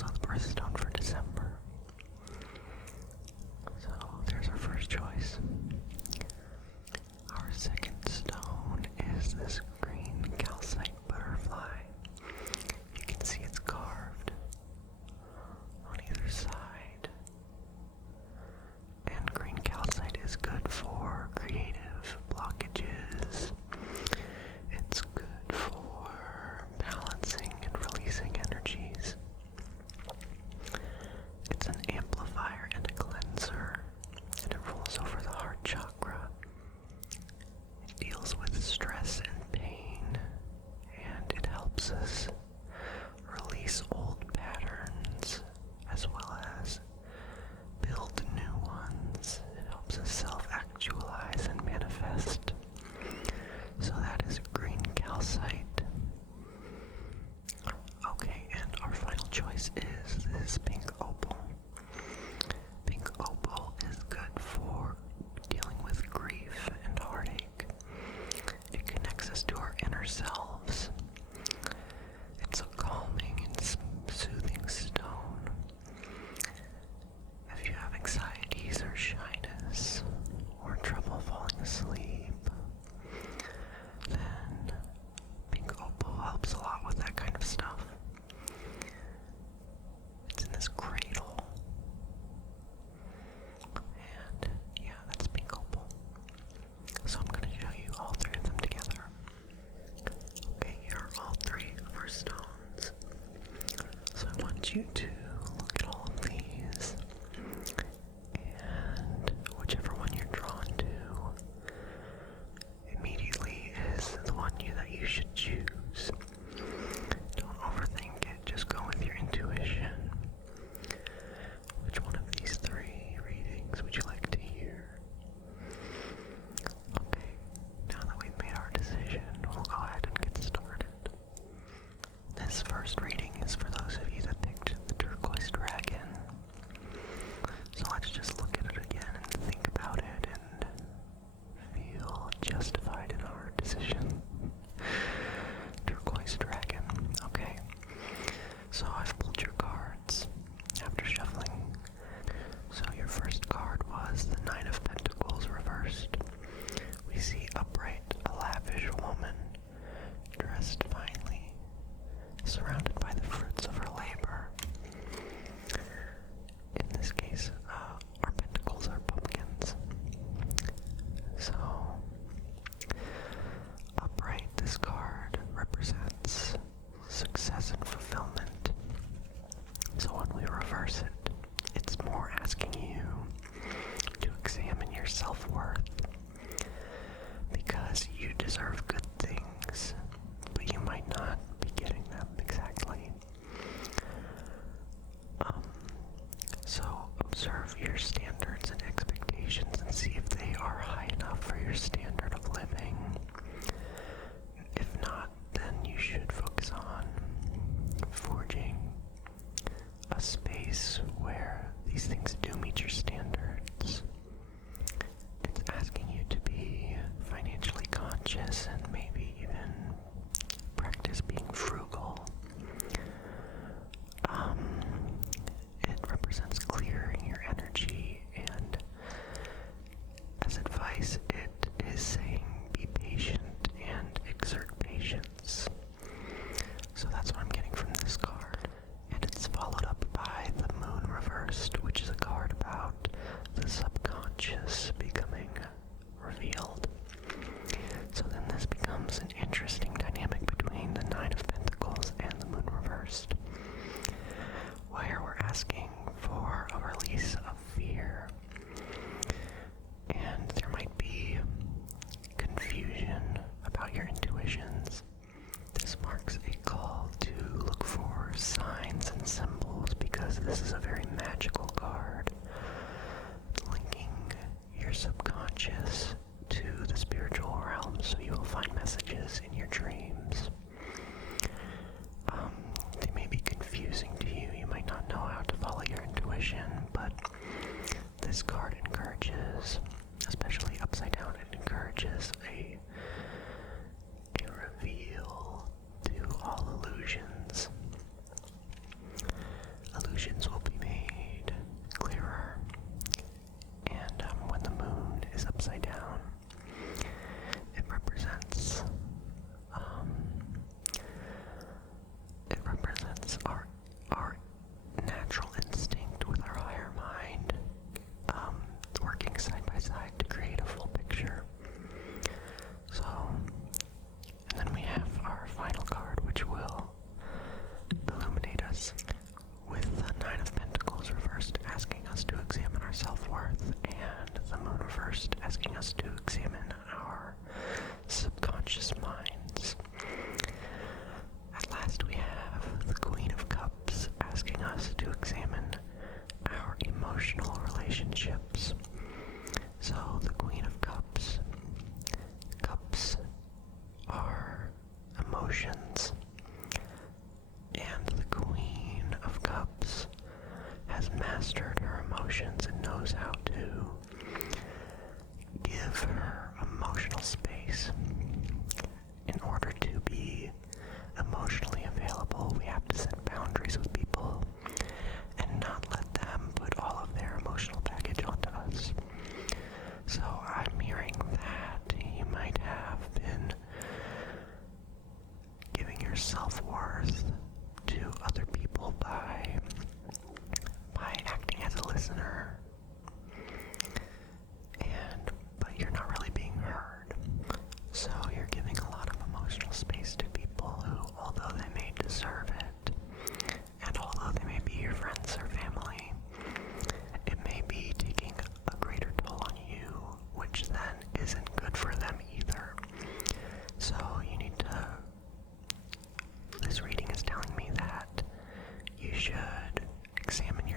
also the birthstone for December. So there's our first choice. Our second stone is this green calcite butterfly. You can see it's carved on either side. And green calcite is good for creative blockages. It's good for balancing and releasing energies. It's an amplifier and a cleanser, and it rolls over the heart chakra. It deals with stress and pain, and it helps us release old patterns as well as build new ones. It helps us self-actualize and manifest. So that is green calcite. Okay, and our final choice is this pink opal. Pink opal is good for dealing with grief and heartache. It connects us to our inner selves. It's a calming and soothing stone. If you have anxieties or shyness or trouble falling asleep, then pink opal helps a lot with that kind of stuff. It's in this cradle. And yeah, that's pink opal. So I'm going to show you all three of them together. Okay, here are all three of our stones. So I want you to look at all of these, and whichever one you're drawn to immediately is the one that you should choose. Don't overthink it, just go with your intuition. Which one of these three readings would you like to hear? Okay, now that we've made our decision, we'll go ahead and get started. This first reading is for those of you that picked the turquoise dragon. So let's just look at it again and think about it and feel justified in our decision. Turquoise dragon. Okay, so I've pulled your cards after shuffling. So your first card was the Nine of Pentacles reversed. We see upright, a lavish woman, dressed finely, surrounded by the fruits of her labor. In this case, our pentacles are pumpkins. So, upright, this card represents success and fulfillment. So when we reverse it, it's more asking you to examine your self-worth, because you deserve good things, but you might not be getting them exactly. So observe your standards and expectations and see if they are high enough for your standard of living. If not, then you should focus on forging a space where these things do meet your standards. It's asking you to be financially conscious and maybe even practice being frugal. It represents clearing your energy, and as advice, it is saying be patient and exert patience. So that's what I'm getting from this card. And it's followed up by the Moon reversed, which is a card about the subconscious becoming revealed. So then this becomes an interesting dynamic between the Nine of Pentacles and the Moon reversed, where we're asking for a release of fear. And there might be confusion about your intuitions. This marks a call to look for signs and symbols, because this is a very magical card, linking your subconscious to the spiritual realm, so you will find messages in your dreams. They may be confusing to you. You might not know how to follow your intuition, but this card encourages, especially upside down, it encourages a reveal to all illusions.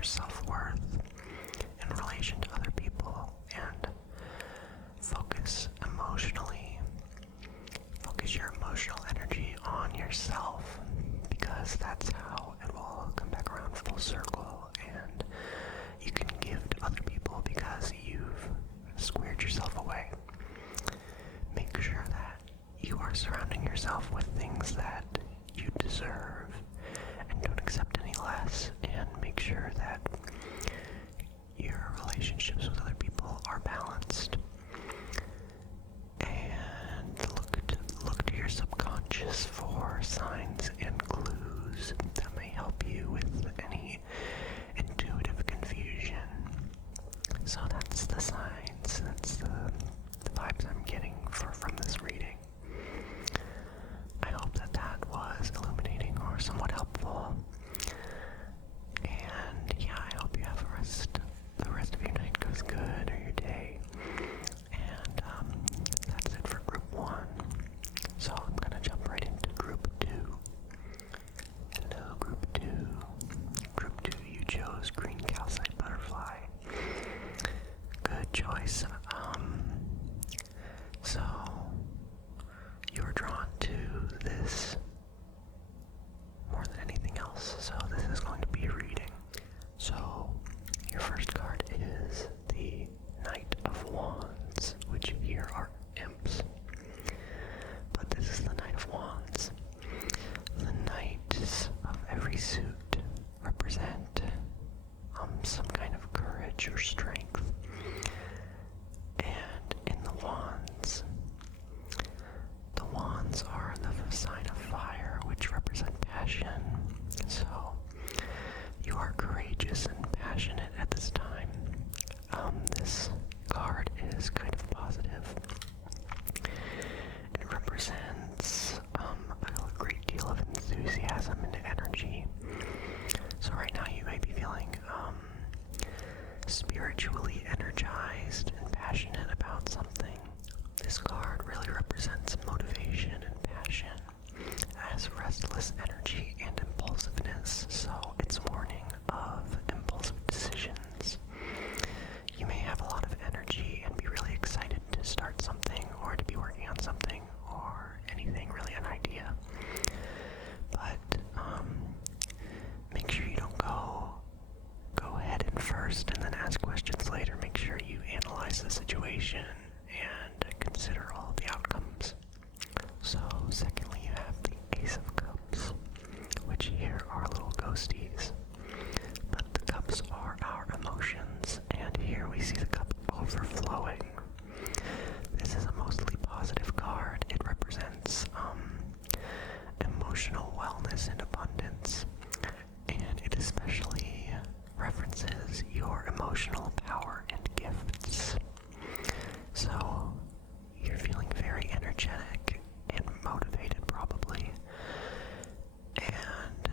your self-worth in relation to other people, and focus your emotional energy on yourself, because that's how it will all come back around full circle, and you can give to other people because you've squared yourself away. Make sure that you are surrounding yourself with things that you deserve and don't accept any less, and make sure that your relationships with other people are balanced. And look to your subconscious for signs and clues that may help you with any intuitive confusion. So that's the signs, that's the vibes I'm getting from this reading. I hope that was illuminating or somewhat helpful. And yeah, I hope you have the rest of your night goes good, or your day. And that's it for group 1. So I'm gonna jump right into group 2. Hello, group 2. Group 2, you chose green calcite butterfly. Good choice. So you were drawn to this more than anything else. So this is going to be a reading. So your first card is the Knight of Wands, which here are imps. But this is the Knight of Wands. The knights of every suit represent some kind of courage or strength. And in the wands are the sign of fire, which represent passion. So you are courageous and passionate at this time. This card is kind of positive. It represents a great deal of enthusiasm and energy. So right now you may be feeling spiritually energized and passionate about something. This card really represents motivation and passion, as restless energy and impulsiveness, so it's warning of impulsive decisions. You may have a lot of energy and be really excited to start something or to be working on something or anything, really an idea. But make sure you don't go ahead and first and then ask questions later. Make sure you analyze the situation and consider all the outcomes. So secondly, you have the Ace of Cups, which here are little ghosties. But the cups are our emotions, and here we see the cup overflowing. This is a mostly positive card. It represents emotional wellness and abundance, and it especially references your emotional power and gifts. So you're feeling very energetic and motivated probably, and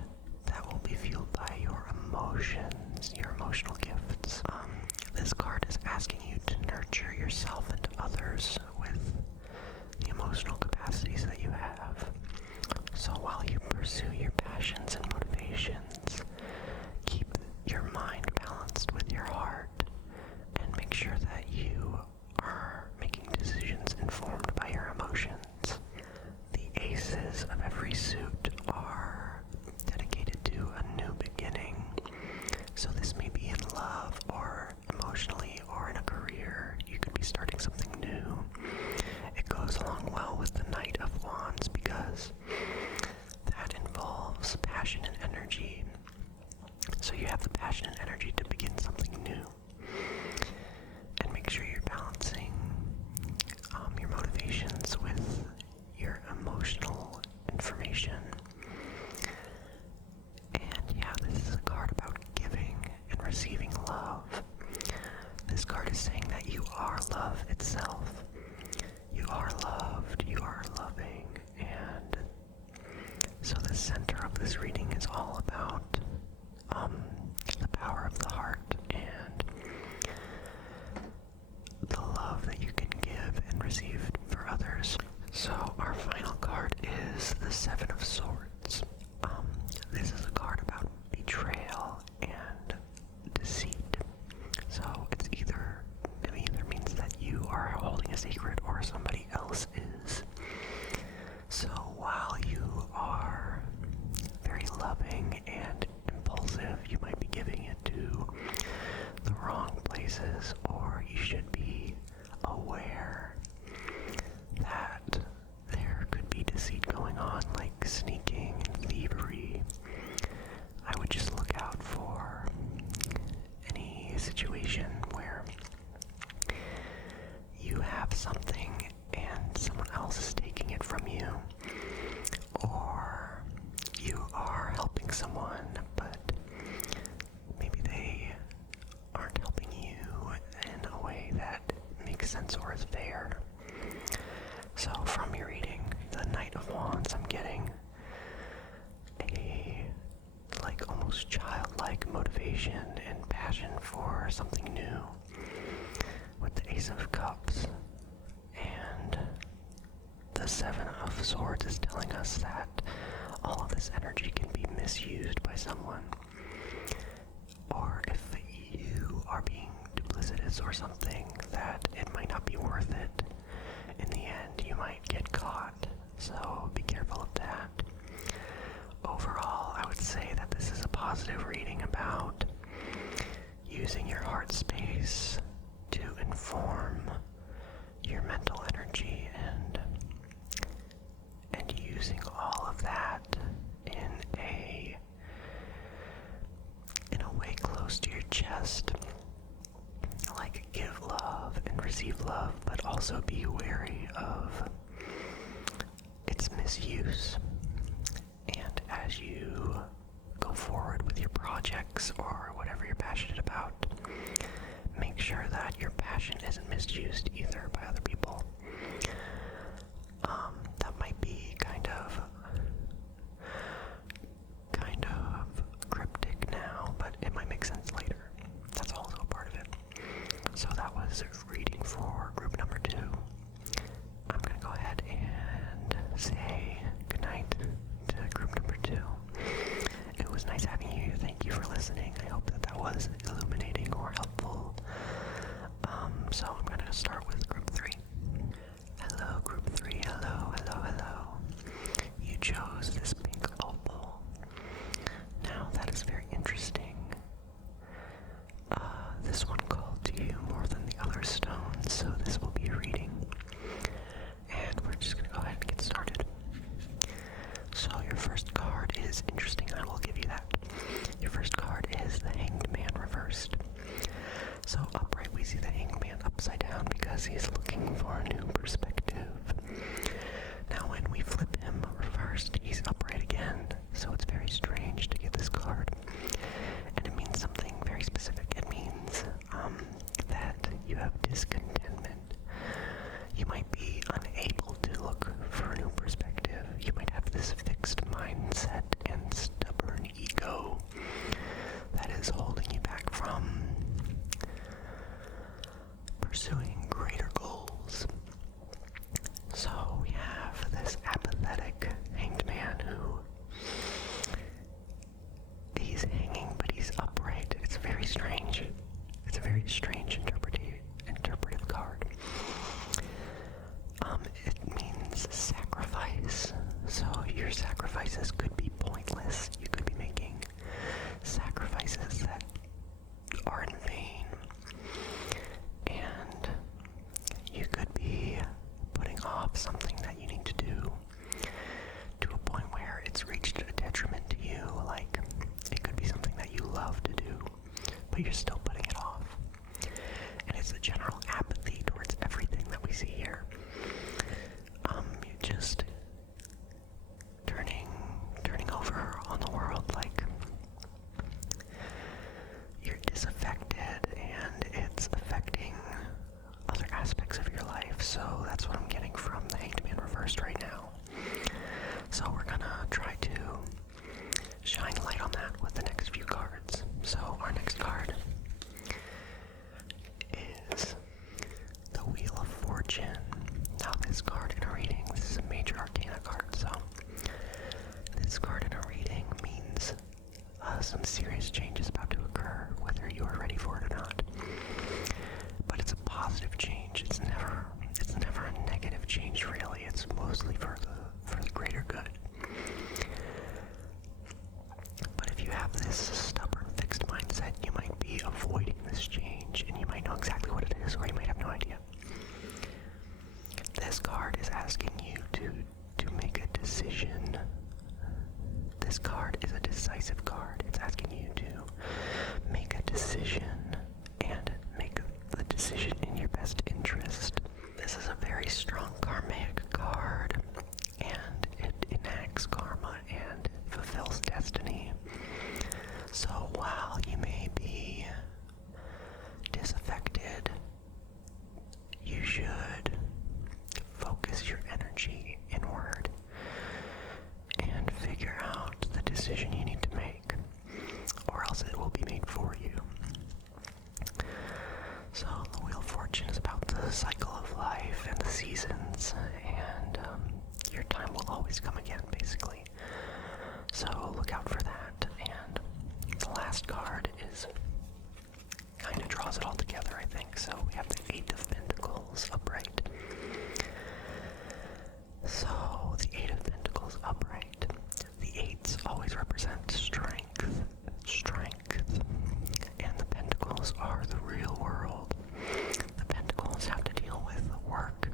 that will be fueled by your emotions, your emotional gifts. This card is asking you to nurture yourself and others with the emotional capacities that you have. So while you pursue your passions and motivations, keep your mind balanced with your heart, and make sure that you are making decisions informed by your emotions. The aces of every suit are dedicated to a new beginning. So this may be in love or emotionally or in a career. You could be starting something new. It goes along well with the Knight of Wands because that involves passion and energy. So you have the passion and energy to begin something new. And make sure you're balancing your motivations with your emotional information. And yeah, this is a card about giving and receiving love. This card is saying that you are love itself. You are loved, you are loving, and so the center of this reading is all about the power of the heart and the love that you can give and receive for others. So our final card is the Seven of Swords. This is a card about betrayal and Ace of Cups. And the Seven of Swords is telling us that all of this energy can be misused by someone. Or if you are being duplicitous or something, that it might not be worth it. In the end, you might get caught. So be careful of that. Overall, I would say that this is a positive reading about using your heart space to inform your mental energy and using all of that in a way close to your chest. Like, give love and receive love, but also be wary of its misuse. And as you go forward with your projects or whatever you're passionate about, make sure that your passion isn't misused either by other people. That might be kind of cryptic now, but it might make sense later. That's also a part of it. So that was reading for group number 2. I'm gonna go ahead and say goodnight to group number 2. It was nice having you. Thank you for listening. I hope that was illuminating or helpful. So I'm gonna start with group 3. Hello, group 3. Hello, hello, hello. You chose this pink opal. Now that is very interesting. This one called to you more than the other stones, so this will be a reading. And we're just gonna go ahead and get started. So your first card is interesting, I will give you that. Your first card is the Hanged Man reversed. So upright we see the Hanged Man upside down because he's looking for a new perspective. Now when we flip him reversed, he's upright again. So it's very strange to get this card. And it means something very specific. It means that you have discontentment. You might be unable to look for a new perspective. You might have this fixed mindset and stubborn ego that is holding you back from pursuing greater goals. So we have this apathetic Hanged Man who he's hanging but he's upright. It's very strange. It's a very strange interpretive card. It means sacrifice. So your sacrifices could be pointless. You could be making sacrifices that are in vain. And you could be putting off something that you need to do to a point where it's reached a detriment to you. Like, it could be something that you love to do, but you're still putting it off. And it's a general apathy towards everything that we see here. You're just turning over on the world, like you're disaffected and it's affecting other aspects of your life. So that's what I'm getting from the Hanged Man reversed right now. So we're gonna try to shine light on that with the next few cards. So our next card is the Wheel of Fortune. Now this card in a reading, this is a major arcana card, so this card in a reading means some serious change is about to occur, whether you are ready for it or not. But it's a positive change. It's never a negative change, really. It's mostly for the greater good. But if you have this stubborn, fixed mindset, you might be avoiding this change, and you might know exactly what it is, or you might have no idea. This card is asking you to make a decision. This card is a decisive card. It's asking you to make a decision and make the decision in your best interest. This is a very strong karmic card, and it enacts karma and fulfills destiny. So while you may be disaffected, you should focus your energy inward and figure out the decision you need to make, or else it will be made for you. draws it all together, I think. So we have the Eight of Pentacles upright. So the Eight of Pentacles upright. The eights always represent strength, and the pentacles are the real world. The pentacles have to deal with work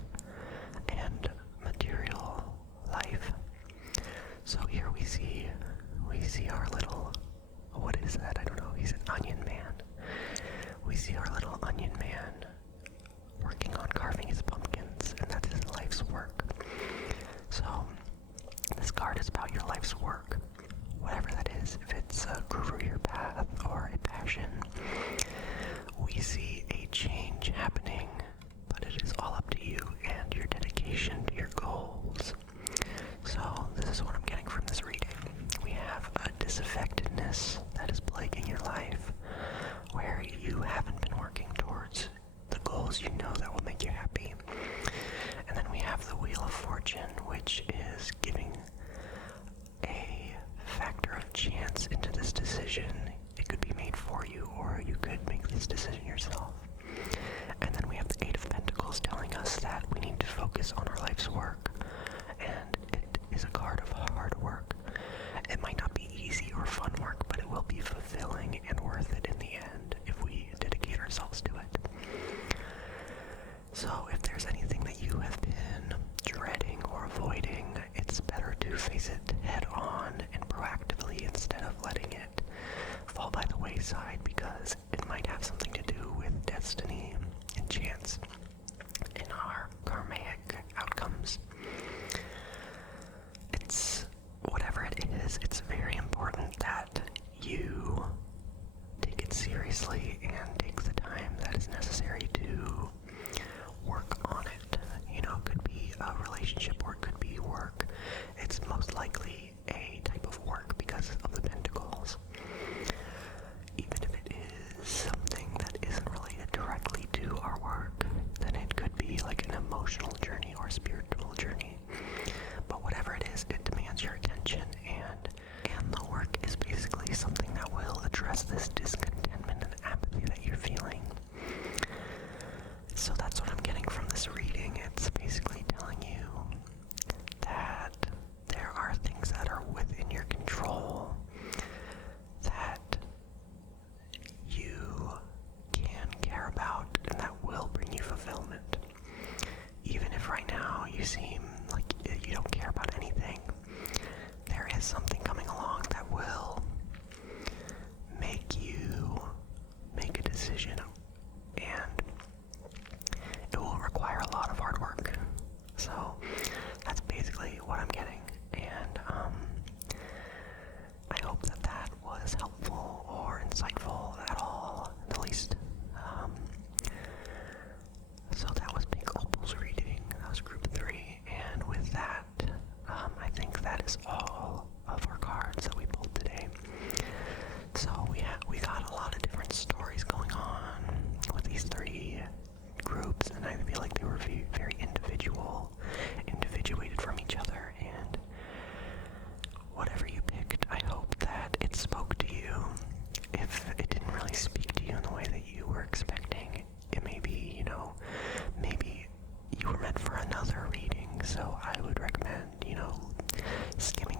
and material life. So here we see our little, what is that? I don't know. He's an onion man. We see our little onion man working on carving his pumpkins, and that's his life's work. So this card is about your life's work, whatever that is. If it's a career path or a passion, we see a change happening, but it is all up to you and your dedication to your goals. So this is what I'm getting from this reading. We have a disaffectedness that is plaguing your life, where you haven't been working towards the goals you know that will make you happy. And then we have the Wheel of Fortune, which is giving a factor of chance into this decision. It could be made for you, or you could make this decision yourself. And then we have the Eight of Pentacles telling us that we need to focus on our life's work. And it is a card of hard work. It might not be easy or fun work, but it will be fulfilling and worth it in the end if we dedicate ourselves to it. So if there's anything that you have been dreading or avoiding, it's better to face it head on and proactively instead of letting it fall by the wayside, because it might have something to do with destiny and chance in our karmic outcomes. It's whatever it is, it's very important that you take it seriously and take the time that is necessary to work on it. You know, it could be a relationship or it could be work. It's most likely a type of work because of the pentacles. Even if it is something that isn't related directly to our work, then it could be like an emotional journey or spiritual journey. But whatever it is, it demands your attention, and the work is basically something that will address this discontentment and apathy that you're feeling. So that's what I'm getting from this reading. It's basically telling you that there are things that are within your control that you can care about and that will bring you fulfillment. Even if right now you seem like you don't care about anything, there is something coming along that will make you make a decision, and it will require a lot of hard work. So that's basically what I'm getting, and I hope that that was helpful or insightful at all, at least. So that was Pink Opal's reading. That was group 3, and with that, I think that is all of our cards that we pulled today. So we got a lot of different stories going on with these 3 groups, and I feel like they were very individuated from each other, and whatever you picked, I hope that it spoke to you. If it didn't really speak to you in the way that you were expecting, it may be, maybe you were meant for another reading, so I would recommend, skimming